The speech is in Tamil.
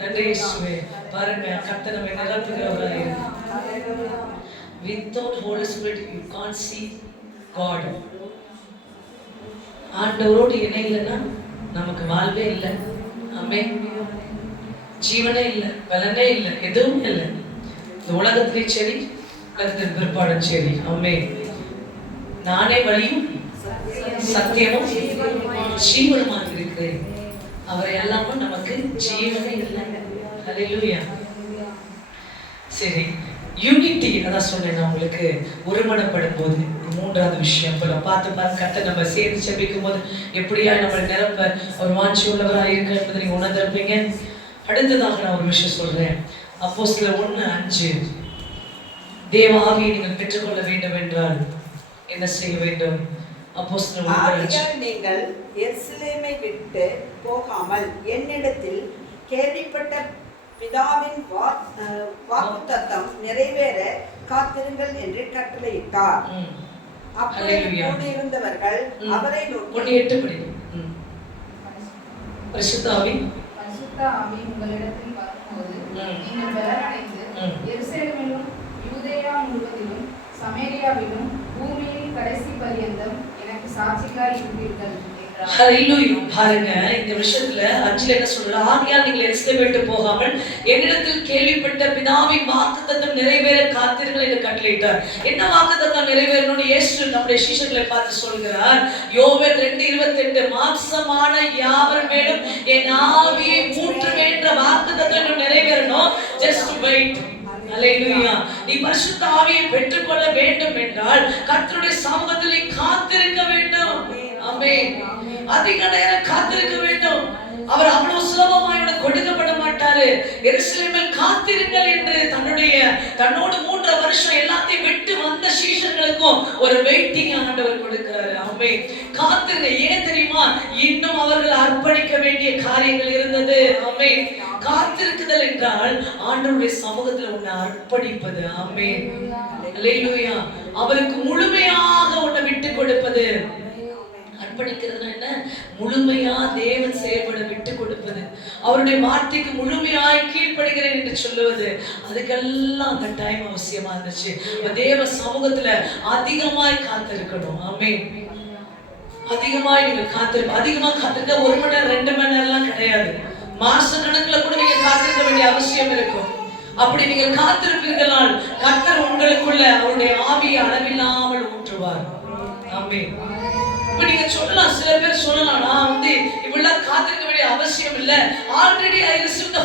நன்றி இயேசுவே. பாருங்க கர்த்தர் நம்மை நிரப்புகிறவராய் இருக்கிறார். Without Holy Spirit you can't see God. ஆண்டவரோடு இணையில்லைன்னா நமக்கு வாழ்வே இல்லை. ஆமென். ஜீவனே இல்லை, பலனே இல்லை, எதுவும் இல்லை. இந்த உலகத்திலே சரி, உலகத்தின் பிற்பாடும் சரி. ஆமென். நானே வழியும் சத்தியமும் ஜீவனுமாக இருக்கிறேன். அவரை எல்லாமே நமக்கு ஜீவனே இல்லை. ஹல்லேலூயா. சரி, யூனிட்டி அதான் சொன்னேன் நான் உங்களுக்கு. ஒருமனப்படும் போது மூன்றாவது விஷயம் இப்போ பார்த்து கர்த்தர் நம்ம சேர்ந்து செபிக்கும் போது எப்படியா நம்ம நிரப்ப ஒரு வாஞ்சி உள்ளவராக இருக்கு என்பதை நீங்கள் உணர்ந்திருப்பீங்க. அடுத்ததாக நான் ஒரு விஷயம் சொல்றேன். அப்போஸ்தலர் 1:5 தேவ ஆவியை நீங்கள் பெற்றுக்கொள்ள வேண்டும் என்றால் என்ன செய்ய வேண்டும்? அப்போஸ்தலர் 1:5 நீங்கள் எருசலேமை விட்டு போகாமல் என்னிடத்தில் கேள்விப்பட்ட பிதாவின் வாக்குத்தத்தம் நிறைவேற காத்திருங்கள் என்று கட்டளையிட்டார். அப்பொழுது கூடியிருந்தவர்கள் அவரை நோக்கி 1:8 பரிசுத்த ஆவி உங்களிடத்தில் வரும்போது நீங்கள் பலனடைந்து எருசலேமிலும் யூதேயா முழுவதிலும் சமேரியாவிலும் பூமியின் கடைசி பரியந்தம் எனக்கு சாட்சிகளாய் இருப்பீர்கள். ஹல்லேலூயா. பாருங்க இந்த விஷயத்துல 5 என்ன சொல்றாரு? ஆகையால் நீங்கள் எருசலேமை விட்டு போகாமல் என்னிடத்தில் கேள்விப்பட்ட பிதாவின் வாக்குத்தத்தம் நிறைவேற காத்திருங்கள் என்று கட்டளையிட்டார். என்ன வாக்குத்தத்தம் நிறைவேறணும்னு இயேசு நம்முடைய சீஷர்களை பார்த்து சொல்கிறார். யோவேல் 2:28 மாம்சமான யாவர் மேலும் என் ஆவியை ஊற்றுவேன் என்ற வாக்குத்தத்தம் நிறைவேறணும். Just wait. ஹல்லேலூயா. நீ பரிசுத்த ஆவியை பெற்றுக்கொள்ள வேண்டும் என்றால் கர்த்தருடைய சமூகத்தில் நீ காத்திருக்க வேண்டும். ஆமென். அதிக நேரம் காத்திருக்க வேண்டும். அவர் அவ்வளவு சுலபமாய் உனக்கு கொடுக்கப்பட மாட்டாரு. எருசலேமில் காத்திருங்கள் என்று தன்னோடு 3 வருஷம் எல்லாத்தையும் விட்டு வந்த சீஷர்களுக்கும் ஒரு வெயிட்டிங் ஆண்டவர் கொடுக்கிறாரு. ஆமென். காத்திருங்க. ஏன் தெரியுமா? இன்னும் அவர்கள் அர்ப்பணிக்க வேண்டிய காரியங்கள் இருந்தது. ஆமென். காத்திருக்குதல் என்றால் ஆண்டவருடைய சமூகத்தில் உன்னை அர்ப்பணிப்பது. ஆமென். ஹல்லேலூயா. அவருக்கு முழுமையாக உன்னை விட்டு கொடுப்பது. அர்ப்பணிக்கிறதுனா என்ன? முழுமையா தேவன் செயல்பட விட்டு கொடுப்பது. அவருடைய வார்த்தைக்கு முழுமையாய் கீழ்ப்படுகிறேன் என்று சொல்லுவது. அதுக்கெல்லாம் அந்த டைம் அவசியமா இருந்துச்சு. தேவ சமூகத்துல அதிகமாய் காத்திருக்கணும். ஆமென். அதிகமாய் நீங்க அதிகமா காத்திருக்க 1 மணி நேரம் 2 மணி நேரம்லாம் கிடையாது. மாச கணக்குல கூட நீங்க காத்திருக்க வேண்டிய அவசியம் இருக்கும். அப்படி நீங்க காத்திருப்பீர்களால் கர்த்தர் உங்களுக்குள்ள அவருடைய ஆவியை அளவில்லாமல் ஊற்றுவார். ஆமென். இப்ப நீங்க சொல்லலாம், சில பேர் சொல்லலாம், நான் இவ்வளவு காத்திருக்க வேண்டிய அவசியம் இல்ல, ஆல்ரெடி ஐ ரிசீவ் தி